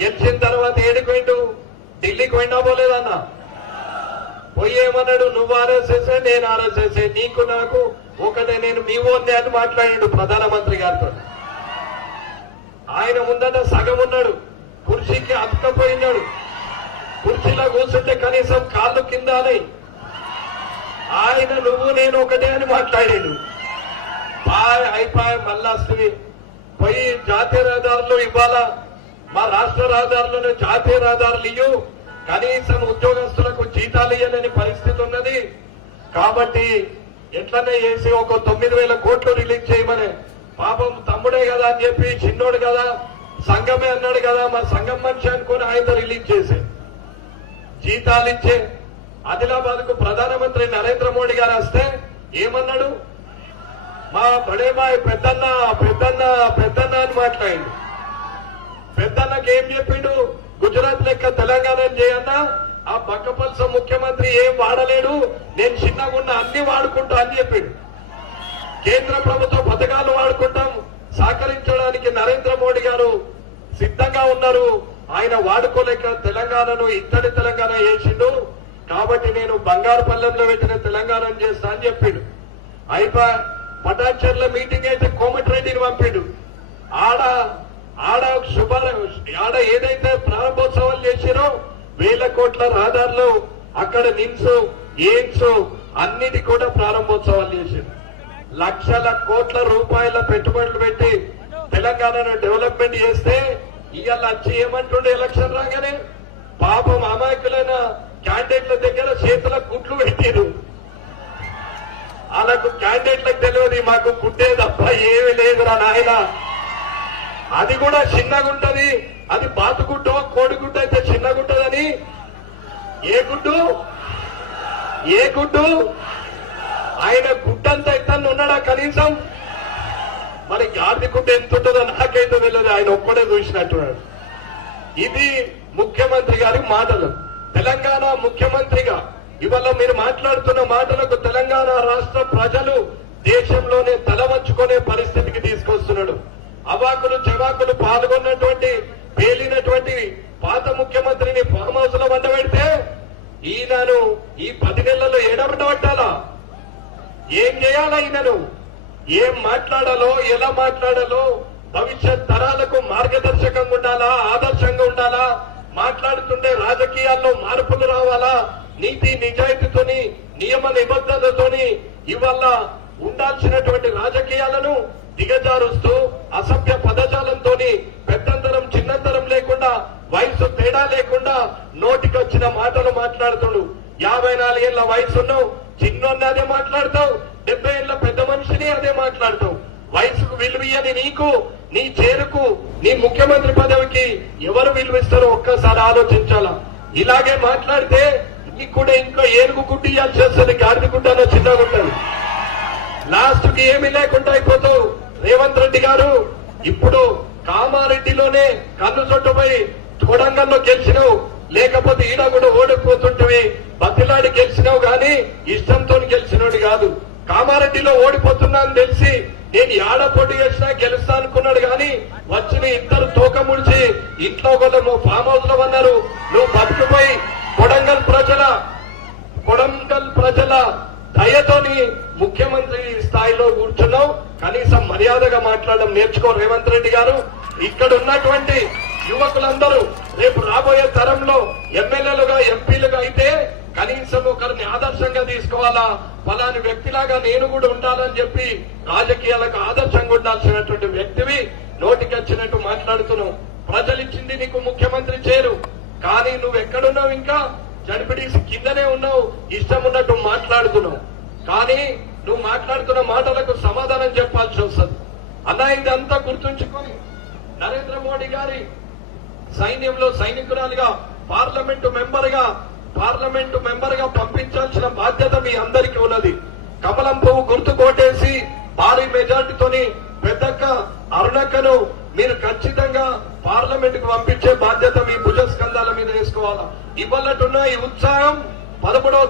గెలిచిన తర్వాత ఏడికి పోయిండు? ఢిల్లీకి పోయినా పోలేదన్న. పోయేమన్నాడు, నువ్వు ఆర్ఎస్ఎస్ నేను ఆర్ఎస్ఎస్, నీకు నాకు ఒకటే, నేను మీ ఓన్నే అని మాట్లాడాడు ప్రధానమంత్రి గారితో. ఆయన ముందట సగం ఉన్నాడు, కుర్చీకి అతుకపోయినాడు. కుర్చీలో కూర్చుంటే కనీసం కాళ్ళు కింద అని ఆయన నువ్వు నేను ఒకటే అని మాట్లాడాడు. అయిపోయి మళ్ళా వస్తుంది. పోయి జాతీయ రహదారులు ఇవ్వాలా, మా రాష్ట్ర రహదారులను జాతీయ రహదారులు ఇయ్యు, కనీసం ఉద్యోగస్తులకు జీతాలు ఇయ్యలేని పరిస్థితి ఉన్నది. కాబట్టి ఎట్లనే చేసి ఒక 9,000 కోట్లు రిలీజ్ చేయమని, పాపం తమ్ముడే కదా అని చెప్పి, చిన్నోడు కదా, సంఘమే అన్నాడు కదా, మా సంఘం మనిషి అనుకుని ఆయన రిలీజ్ చేసే జీతాలు ఇచ్చే. ఆదిలాబాద్ కు ప్రధానమంత్రి నరేంద్ర మోడీ గారు వస్తే ఏమన్నాడు? మా బడేమాయి పెద్దన్న పెద్దన్న పెద్దన్న అని మాట్లాడిండు. పెద్దన్నకి ఏం చెప్పిండు? గుజరాత్ లెక్క తెలంగాణ చేయన్నా, ఆ బక్కపల్స ముఖ్యమంత్రి ఏం వాడలేడు, నేను చిన్నగున్న అన్ని వాడుకుంటా అని చెప్పిండు. కేంద్ర ప్రభుత్వ పథకాలు వాడుకుంటాం, సహకరించడానికి నరేంద్ర మోడీ గారు సిద్ధంగా ఉన్నారు. ఆయన వాడుకోలేక తెలంగాణను ఇత్తడి తెలంగాణ చేసిండు. కాబట్టి నేను బంగారు పల్లెంలో పెట్టిన తెలంగాణను చేస్తా అని చెప్పిండు. పటాచర్ల మీటింగ్ అయితే కోమటిరెడ్డిని పంపిండు. ఆడ ఏదైతే ప్రారంభోత్సవాలు చేసిరో 1,000 కోట్ల రహదారులు, అక్కడ నిమ్స్ ఎయిమ్స్ అన్నిటి కూడా ప్రారంభోత్సవాలు చేసిండు. లక్షల కోట్ల రూపాయల పెట్టుబడులు పెట్టి తెలంగాణను డెవలప్మెంట్ చేస్తే ఇవాళ వచ్చి ఏమంటుండే ఎలక్షన్ రాగానే పాపం అమాయకులైన క్యాండిడేట్ల దగ్గర చేతుల గుడ్లు పెట్టారు. వాళ్ళకు క్యాండిడేట్లకు తెలియదు మాకు గుడ్డే తప్ప ఏమి లేదురా నాయన. అది కూడా చిన్నగుంటది, అది బాతుగుడ్డో కోడిగుడ్డు అయితే చిన్నగుంటదని. ఏ గుడ్డు ఆయన గుడ్డంతా ఎత్తని ఉన్నాడా కనీసం? మరి గాడి గుడ్డ ఎంత ఉంటుందో నాకైతే తెలియదు, ఆయన ఒక్కడే చూసినట్టున్నాడు. ఇది ముఖ్యమంత్రి గారి మాటలు. తెలంగాణ ముఖ్యమంత్రిగా ఇవాళ మీరు మాట్లాడుతున్న మాటలకు తెలంగాణ రాష్ట్ర ప్రజలు దేశంలోనే తల వంచుకునే పరిస్థితికి తీసుకొస్తున్నాడు. అవాకులు చెవాకులు పాల్గొన్నటువంటి పేలినటువంటి పాత ముఖ్యమంత్రిని ఫామ్ హౌస్ లో వండబెడితే ఈయనను ఈ 10 నెలల్లో ఏడబట్టబట్టాలా? ఏం చేయాలా? ఈయనను ఏం మాట్లాడాలో, ఎలా మాట్లాడాలో, భవిష్యత్ తరాలకు మార్గదర్శకంగా ఉండాలా, ఆదర్శంగా ఉండాలా, మాట్లాడుతుంటే రాజకీయాల్లో మార్పులు రావాలా, నీతి నిజాయితీతోని నియమ నిబద్ధతతోని ఇవాళ ఉండాల్సినటువంటి రాజకీయాలను దిగజారుస్తూ అసభ్య పదజాలంతో పెద్దంతరం చిన్నంతరం లేకుండా, వయసు తేడా లేకుండా నోటికొచ్చిన మాటలు మాట్లాడుతాడు. 54 ఏళ్ల వయసున్నావు, చిన్నోన్ని అదే మాట్లాడతావు, 70 ఏళ్ల పెద్ద మనిషిని అదే మాట్లాడతావు. వయసుకు విలువయ్యని నీకు, నీ చేరుకు, నీ ముఖ్యమంత్రి పదవికి ఎవరు విలువిస్తారో ఒక్కసారి ఆలోచించాలా. ఇలాగే మాట్లాడితే నీకు కూడా ఇంకా ఏనుగు గుడ్డి ఇవ్వాల్సి వస్తుంది, గాడిద గుడ్డలో చిన్నగా ఉంటుంది. లాస్ట్ కి ఏమీ లేకుండా అయిపోతావు. రేవంత్ రెడ్డి గారు ఇప్పుడు కామారెడ్డిలోనే కన్ను చుట్టుపోయి కొడంగల్లో గెలిచినావు, లేకపోతే ఈడ కూడా ఓడిపోతుంటే బతిలాడి గెలిచినావు గాని ఇష్టంతో గెలిచినోడు కాదు. కామారెడ్డిలో ఓడిపోతున్నా అని తెలిసి నేను ఏడ పోటీ చేసినా గెలుస్తా అనుకున్నాడు గాని వచ్చిన ఇద్దరు తోక ముడిచి ఇంట్లో కూడా నువ్వు ఫామ్ హౌస్ లో ఉన్నారు. నువ్వు బతుకుపోయి కొడంగల్ ప్రజల దయతోని ముఖ్యమంత్రి స్థాయిలో కూర్చున్నావు. కనీసం మర్యాదగా మాట్లాడడం నేర్చుకో రేవంత్ రెడ్డి గారు. ఇక్కడ ఉన్నటువంటి యువకులందరూ రేపు రాబోయే తరంలో ఎమ్మెల్యేలుగా, ఎంపీలుగా అయితే కనీసం ఒకరిని ఆదర్శంగా తీసుకోవాలా, ఫలాని వ్యక్తిలాగా నేను కూడా ఉండాలని చెప్పి రాజకీయాలకు ఆదర్శంగా ఉండాల్సినటువంటి వ్యక్తివి నోటికొచ్చినట్టు మాట్లాడుతున్నావు. ప్రజలు ఇచ్చింది నీకు ముఖ్యమంత్రి చేరు, కానీ నువ్వు ఎక్కడున్నావు? ఇంకా జడ్పీటీసీ కిందనే ఉన్నావు, ఇష్టం ఉన్నట్టు మాట్లాడుతున్నావు. కానీ నువ్వు మాట్లాడుతున్న మాటలకు సమాధానం చెప్పాల్సి వస్తుంది. అన్నా ఇదంతా గుర్తుంచుకొని నరేంద్ర మోడీ గారి సైన్యంలో సైనికురాలుగా, పార్లమెంటు మెంబర్ గా పంపించాల్సిన బాధ్యత మీ అందరికీ ఉన్నది. కమలం పువ్వు గుర్తు కోటేసి భారీ మెజార్టీతోని పెద్దక్క అరుణక్కను మీరు ఖచ్చితంగా పార్లమెంట్ కు పంపించే బాధ్యత మీ భుజస్కంధాల మీద వేసుకోవాలా. ఇవ్వాలటున్న ఈ ఉత్సాహం 11వ